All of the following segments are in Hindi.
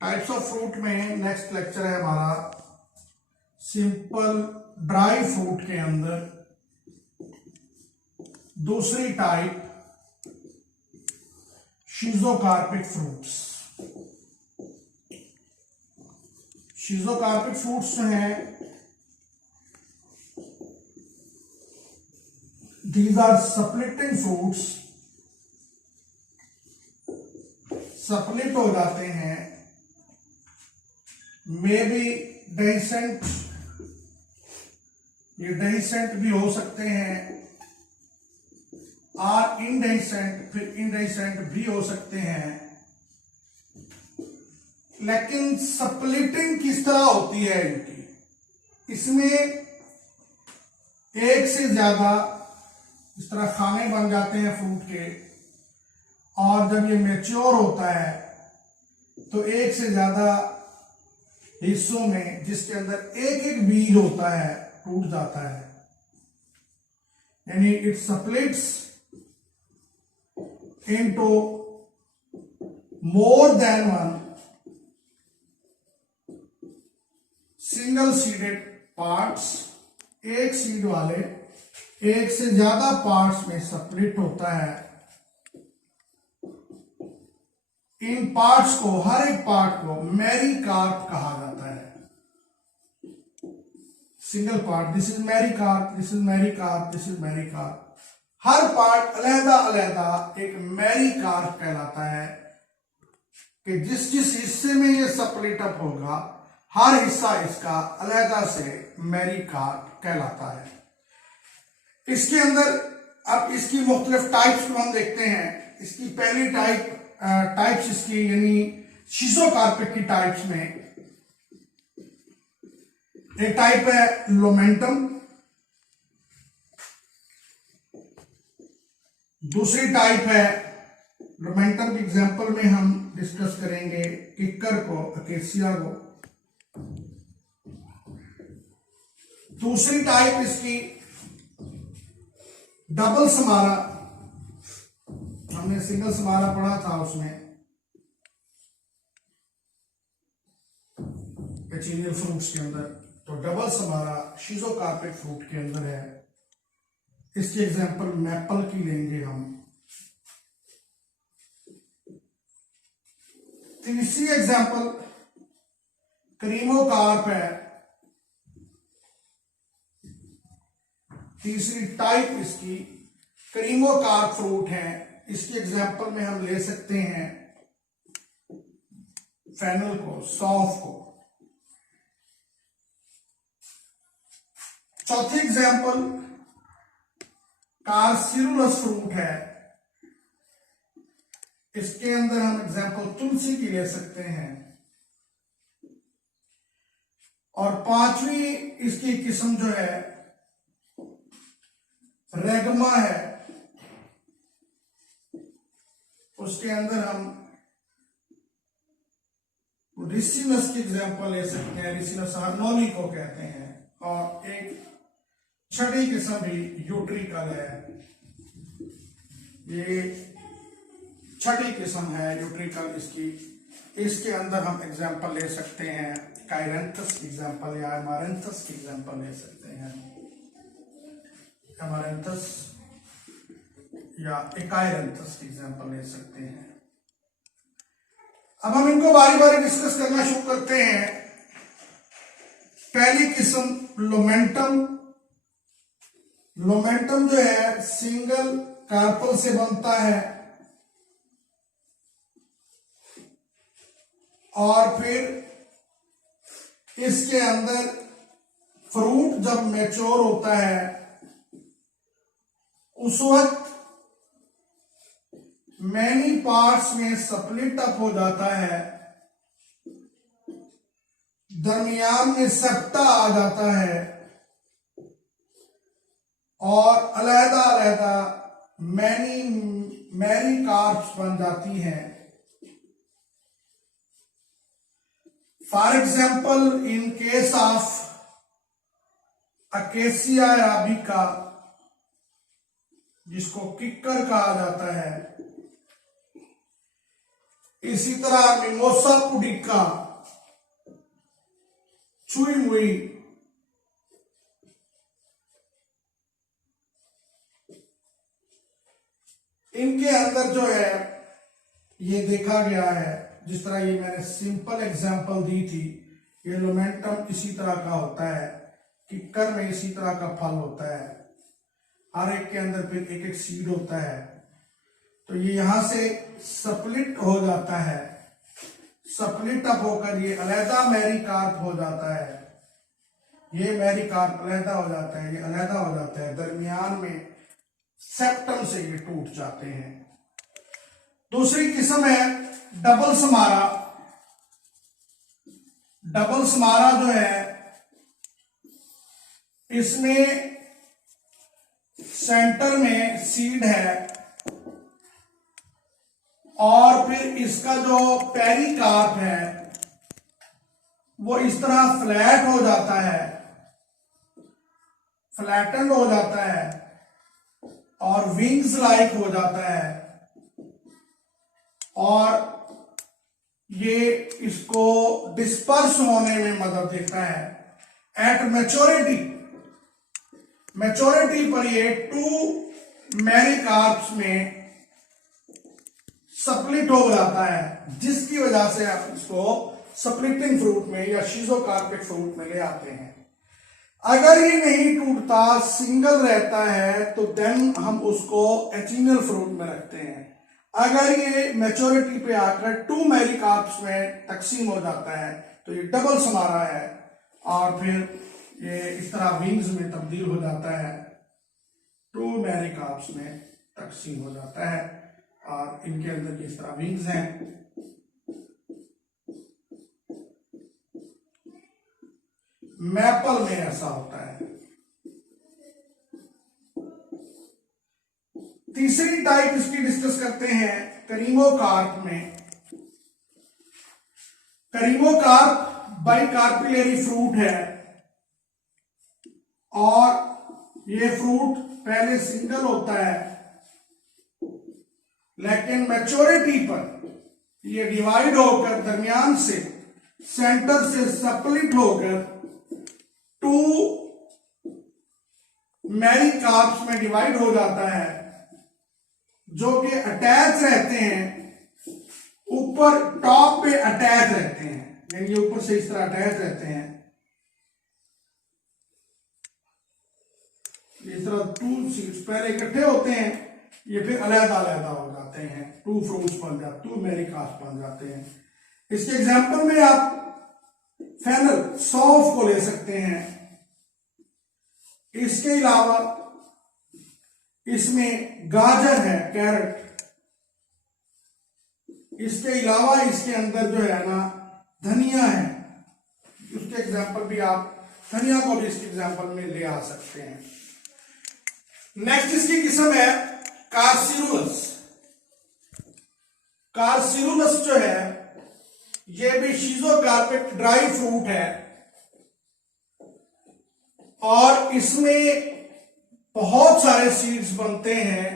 टाइप्स ऑफ फ्रूट में नेक्स्ट लेक्चर है हमारा सिंपल ड्राई फ्रूट के अंदर दूसरी type schizocarpic fruits. Schizocarpic fruits जो हैं these are splitting fruits, split हो जाते हैं, मे बी डेहिसेंट, ये डेहिसेंट भी हो सकते हैं, और इनडेहिसेंट, फिर इनडेहिसेंट भी हो सकते हैं। लेकिन सप्लिटिंग किस तरह होती है इनकी, इसमें एक से ज्यादा इस तरह खाने बन जाते हैं फ्रूट के, और जब ये मैच्योर होता है तो एक से ज्यादा हिस्सों में, जिसके अंदर एक एक बीज होता है, टूट जाता है। यानी it splits into more than one single seeded parts. एक सीड वाले एक से ज्यादा पार्ट्स में सप्लिट होता है। इन पार्ट्स को, हर एक पार्ट को मैरीकार्प कहा जाता है। Single part, this is mericarp, this is mericarp, this is mericarp. हर पार्ट अलहदा अलहदा एक मैरीकार्प कहलाता है कि जिस जिस हिस्से में ये सप्लिट अप होगा, हर हिस्सा इसका अलहदा से मैरीकार्प कहलाता है। इसके अंदर अब इसकी मुख्तलिफ टाइप्स को हम देखते हैं। इसकी पहली टाइप्स इसकी यानी शिजोकार्पिक की टाइप्स में एक टाइप है लोमेंटम, दूसरी टाइप है लोमेंटम की एग्जांपल में हम डिस्कस करेंगे किक्कर को, अकेसिया को। दूसरी टाइप इसकी डबल समारा, हमने सिंगल समारा पढ़ा था उसमें पेचीनियल फ्रूट्स के अंदर, तो डबल समारा शिजोकार्पिक फ्रूट के अंदर है। इसकी एग्जांपल मैपल की लेंगे हम। तीसरी एग्जांपल क्रीमोकार्प है। तीसरी टाइप इसकी क्रीमोकार्प फ्रूट है। इसकी एग्जांपल में हम ले सकते हैं फेनल को, सौंफ को। चौथी एग्जांपल कार्सिरुलस फ्रूट है। इसके अंदर हम एग्जांपल तुलसी की ले सकते हैं। और पांचवी इसकी किस्म जो है रेगमा है। उसके अंदर हम रिसिनस की एग्जांपल ले सकते हैं। रिसिनस हार्मोनी को कहते हैं। और एक छठी किस्म भी यूट्रिकल है। ये छठी किस्म है यूट्रिकल इसकी। इसके अंदर हम एग्जांपल ले सकते हैं कायरेंथस की एग्जांपल, या एमारेंथस की एग्जांपल ले सकते हैं। एमारेंथस या एकायरेंथस की एग्जांपल ले सकते हैं। अब हम इनको बारी बारी डिस्कस करना शुरू करते हैं। पहली किस्म लोमेंटम। लोमेंटम जो है सिंगल कार्पल से बनता है, और फिर इसके अंदर फ्रूट जब मैच्योर होता है उस वक्त मैनी पार्ट्स में सप्लिट अप हो जाता है, दरमियान में सेप्टा आ जाता है, और अलहदा अलहदा मैरीकार्प्स बन जाती हैं। For example in case of acacia arabica, जिसको किक्कर कहा जाता है, इसी तरह मिमोसा पुडिका, छुई मुई, इनके अंदर जो है ये देखा गया है, जिस तरह ये मैंने सिंपल एग्जांपल दी थी, ये लोमेंटम इसी तरह का होता है, किक्कर में इसी तरह का फल होता है, हर एक के अंदर फिर एक एक सीड होता है। तो ये यहां से स्प्लिट हो जाता है, स्प्लिट अप होकर ये अलहदा मैरीकार्प हो जाता है, ये मैरीकार्प अलहदा हो जाता है, ये अलहदा हो जाता है, दरमियान में सेप्टम से ये टूट जाते हैं। दूसरी किस्म है डबल समारा। डबल समारा जो है इसमें सेंटर में सीड है और फिर इसका जो पेरिकार्प है वो इस तरह फ्लैट हो जाता है, फ्लैटन हो जाता है और विंग्स लाइक हो जाता है, और ये इसको डिस्पर्स होने में मदद देता है। एट मैच्योरिटी, मैच्योरिटी पर ये 2 मैरीकार्प्स में स्प्लिट हो जाता है, जिसकी वजह से आप इसको स्प्लिटिंग फ्रूट में या शीजोकार्पिक फ्रूट में ले आते हैं। अगर ये नहीं टूटता, सिंगल रहता है, तो देन हम उसको एचिनल फ्रूट में रखते हैं। अगर ये मैच्योरिटी पे आकर 2 मैरीकार्प्स में तकसीम हो जाता है तो ये डबल समारा है, और फिर ये इस तरह विंग्स में तब्दील हो जाता है, 2 मैरीकार्प्स में तकसीम हो जाता है, और इनके अंदर इस तरह विंग्स हैं। मैपल में ऐसा होता है। तीसरी टाइप इसकी डिस्कस करते हैं करीमोकार्प में। करीमोकार्प बाइकार्पिलरी फ्रूट है, और ये फ्रूट पहले सिंगल होता है, लेकिन मैच्योरिटी पर ये डिवाइड होकर दरमियान से, सेंटर से स्प्लिट होकर 2 मैरीकार्प्स में डिवाइड हो जाता है, जो कि अटैच रहते हैं, ऊपर टॉप पे अटैच रहते हैं, यानी ये ऊपर से इस तरह अटैच रहते हैं। इस तरह 2 सीड्स पहले इकट्ठे होते हैं, ये फिर अलग-अलग हो जाते हैं, 2 फ्रूट्स बन जाते, 2 मैरीकार्प्स बन जाते हैं। इसके एग्जाम्पल में आप फेनल, सौंफ को ले सकते हैं। इसके अलावा इसमें गाजर है, कैरेट। इसके अलावा इसके अंदर जो है ना धनिया है, उसके एग्जाम्पल भी आप धनिया को भी इसके एग्जाम्पल में ले आ सकते हैं। नेक्स्ट इसकी किस्म है कार्सिरुलस। कार्सिरुलस जो है ये भी शीजोकार्पिक ड्राई फ्रूट है, और इसमें बहुत सारे सीड्स बनते हैं,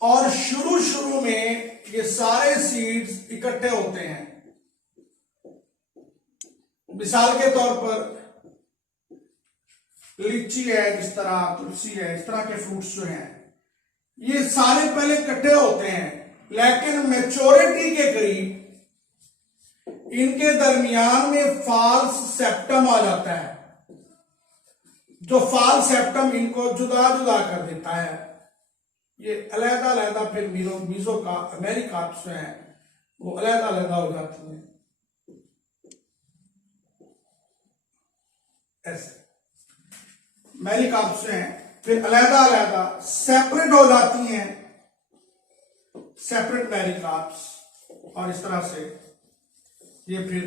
और शुरू में ये सारे सीड्स इकट्ठे होते हैं। मिसाल के तौर पर लीची है, जिस तरह तुलसी है, इस तरह के फ्रूट्स जो हैं ये सारे पहले इकट्ठे होते हैं, लेकिन मैच्योरिटी के करीब इनके दरमियान में फाल्स सेप्टम आ जाता है, जो फाल्स सेप्टम इनको जुदा जुदा कर देता है। ये अलहदा अलहदा फिर मीजो का मैरीकार्प्स हैं वो अलहदा अलहदा हो जाती हैं, ऐसे मैरीकार्प्स हैं फिर अलहदा अलहदा सेपरेट हो जाती हैं, सेपरेट मैरीकार्प्स, और इस तरह से ये फिर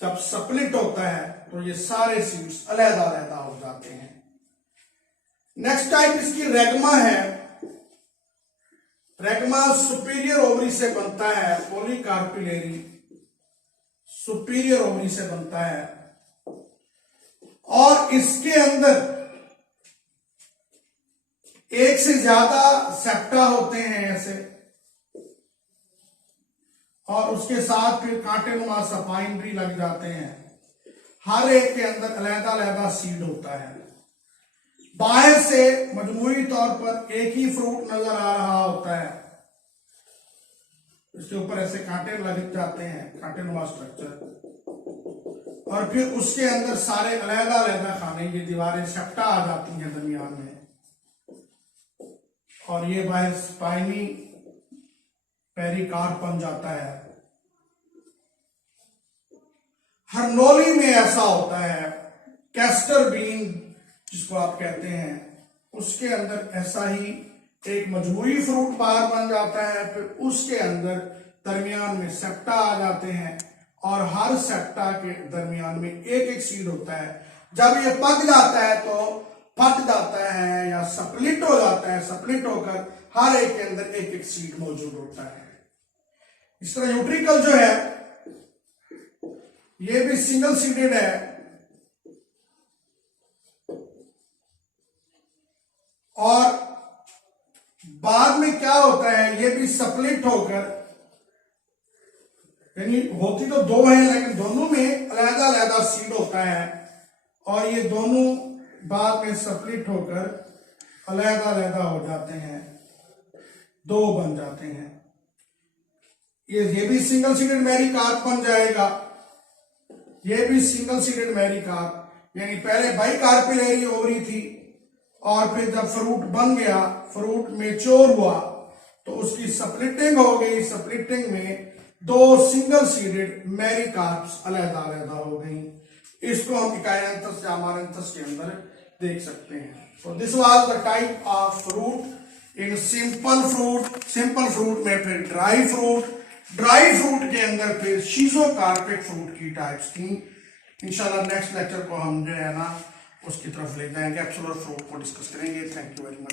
जब स्प्लिट होता है तो ये सारे सीड्स अलहदा अलहदा हो जाते हैं। नेक्स्ट टाइप इसकी रेगमा है। रेगमा सुपीरियर ओवरी से बनता है, पॉलीकार्पिलरी सुपीरियर ओवरी से बनता है, और इसके अंदर एक से ज्यादा सेप्टा होते हैं ऐसे, और उसके साथ फिर कांटेनुमा सफाइन भी लग जाते हैं। हर एक के अंदर अलग अलग सीड होता है। बाहर से मजमूई तौर पर एक ही फ्रूट नजर आ रहा होता है, इसके ऊपर ऐसे कांटे लग जाते हैं, कांटेनुमा स्ट्रक्चर, और फिर उसके अंदर सारे अलग अलग खाने की दीवारें सेप्टा आ जाती हैं दरमियान में, और ये बाहर स्पाइनी पेरिकार्प बन जाता है। हरनोली में ऐसा होता है, कैस्टर बीन जिसको आप कहते हैं, उसके अंदर ऐसा ही एक मजमूई फ्रूट बाहर बन जाता है, फिर उसके अंदर दरमियान में सेप्टा आ जाते हैं, और हर सेप्टा के दरमियान में एक एक सीड होता है। जब ये पक जाता है तो फट जाता है या स्प्लिट हो जाता है, स्प्लिट होकर हर एक के अंदर एक एक सीड मौजूद होता है। इस तरह यूट्रिकल जो है ये भी सिंगल सीडेड है, और बाद में क्या होता है, ये भी स्प्लिट होकर, यानी होती तो दो है लेकिन दोनों में अलग अलग सीड होता है, और ये दोनों बाद में स्प्लिट होकर अलग अलग हो जाते हैं, दो बन जाते हैं। ये भी सिंगल सीडेड मैरीकार्प बन जाएगा, ये भी सिंगल सीडेड मैरीकार्प, यानी पहले बाइकार्पिलरी ओवरी थी, और फिर जब फ्रूट बन गया, फ्रूट मेच्योर हुआ, तो उसकी स्प्लिटिंग हो गई। स्प्लिटिंग में दो सिंगल सीडेड मैरीकार्प्स अलग अलग हो गई। इसको हम इकायांथस या अमारंथस के अंदर देख सकते हैं। तो this was the type of fruit in simple fruit. Simple fruit में फिर ड्राई फ्रूट के अंदर फिर शीज़ोकार्पिक फ्रूट की टाइप्स थी। इंशाल्लाह नेक्स्ट लेक्चर को हम जो है ना उसकी तरफ ले जाएंगे, एब्सोल्यूट फ्रूट को डिस्कस करेंगे। Thank you very much.